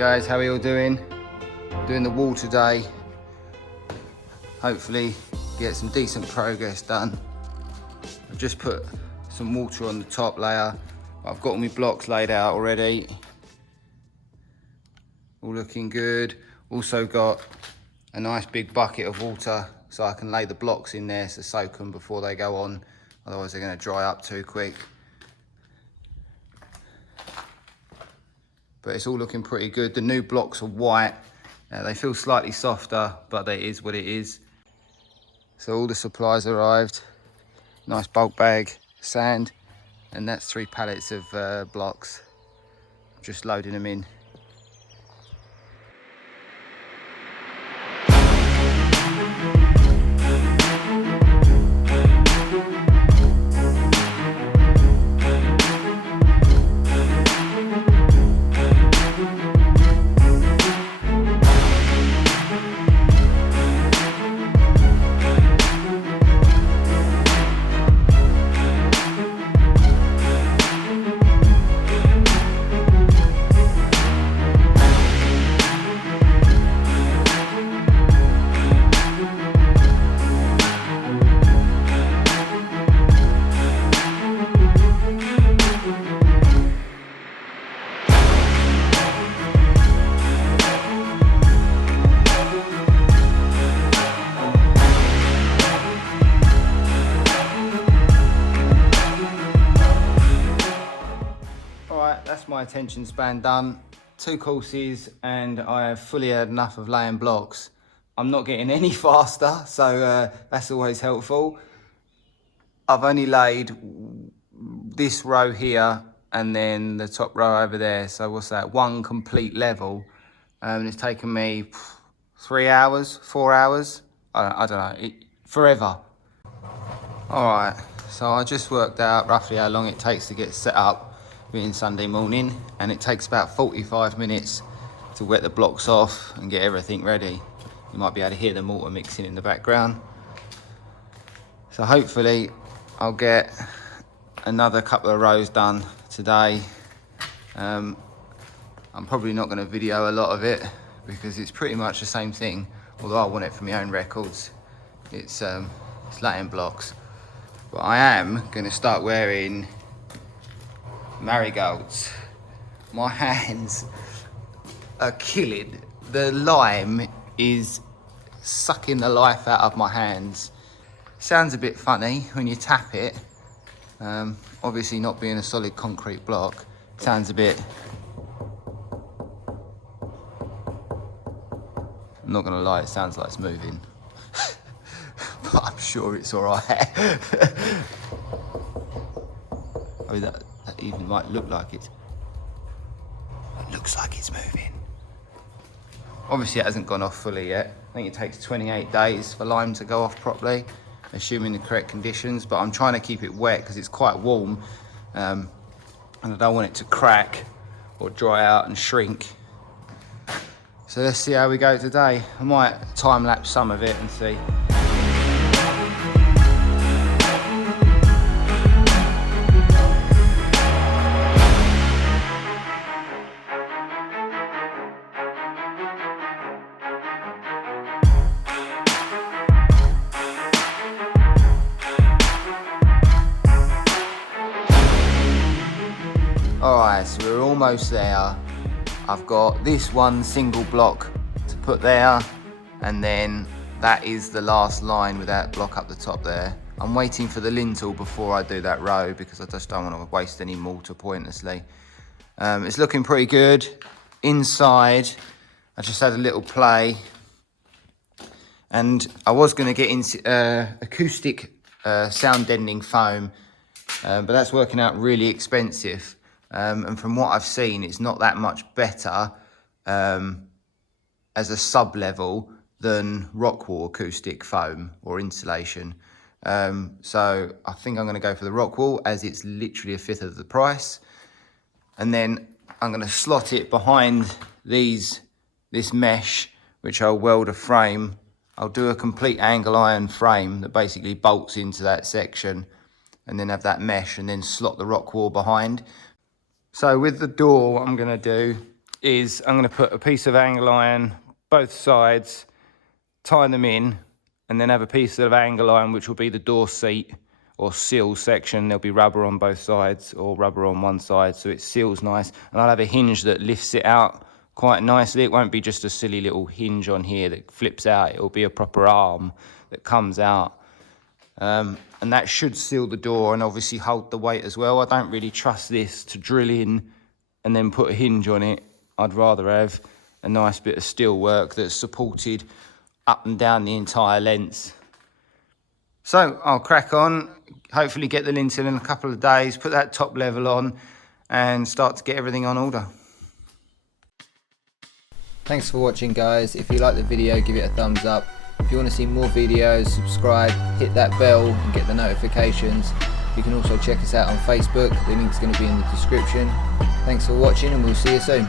guys, how are you all doing? Doing the wall today. Hopefully get some decent progress done. I've just put some water on the top layer. I've got all my blocks laid out already. All looking good. Also got a nice big bucket of water so I can lay the blocks in there to soak them before they go on. Otherwise they're going to dry up too quick. But it's all looking pretty good. The new blocks are white. They feel slightly softer, but that is what it is. So all the supplies arrived. Nice bulk bag, sand, and that's 3 pallets of blocks. Just loading them in. That's my attention span done. 2 courses and I have fully had enough of laying blocks. I'm not getting any faster, so that's always helpful. I've only laid this row here and then the top row over there. So what's that? 1 complete level. It's taken me 3 hours, 4 hours. I don't know, forever. All right, so I just worked out roughly how long it takes to get set up being Sunday morning, and it takes about 45 minutes to wet the blocks off and get everything ready. You might be able to hear the mortar mixing in the background. So hopefully I'll get another couple of rows done today. I'm probably not going to video a lot of it because it's pretty much the same thing, although I want it for my own records. It's laying blocks. But I am going to start wearing marigolds. My hands are killing. The lime is sucking the life out of my hands. Sounds a bit funny when you tap it. Obviously not being a solid concrete block, sounds a bit... I'm not gonna lie, it sounds like it's moving. But I'm sure it's all right. I mean, that even might look like it. It looks like it's moving. Obviously it hasn't gone off fully yet. I think it takes 28 days for lime to go off properly, assuming the correct conditions, but I'm trying to keep it wet because it's quite warm, and I don't want it to crack or dry out and shrink. So let's see how we go today. I might time lapse some of it and see. Alright, so we're almost there. I've got this 1 single block to put there, and then that is the last line with that block up the top there. I'm waiting for the lintel before I do that row because I just don't want to waste any mortar pointlessly. It's looking pretty good. Inside, I just had a little play, and I was going to get into acoustic sound deadening foam, but that's working out really expensive. And from what I've seen, it's not that much better as a sub-level than Rockwool acoustic foam or insulation. So I think I'm going to go for the Rockwool, as it's literally 1/5 of the price. And then I'm going to slot it behind this mesh, which I'll weld a frame. I'll do a complete angle iron frame that basically bolts into that section, and then have that mesh and then slot the Rockwool behind. So with the door, what I'm going to do is I'm going to put a piece of angle iron both sides, tie them in, and then have a piece of angle iron which will be the door seat or seal section. There'll be rubber on both sides or rubber on one side so it seals nice, and I'll have a hinge that lifts it out quite nicely. It won't be just a silly little hinge on here that flips out. It'll be a proper arm that comes out, and that should seal the door and obviously hold the weight as well. I don't really trust this to drill in and then put a hinge on it. I'd rather have a nice bit of steel work that's supported up and down the entire length. So I'll crack on, hopefully get the lintel in a couple of days, put that top level on and start to get everything on order. Thanks for watching, guys. If you like the video, give it a thumbs up. If you want to see more videos, subscribe, hit that bell and get the notifications. You can also check us out on Facebook, the link's going to be in the description. Thanks for watching and we'll see you soon.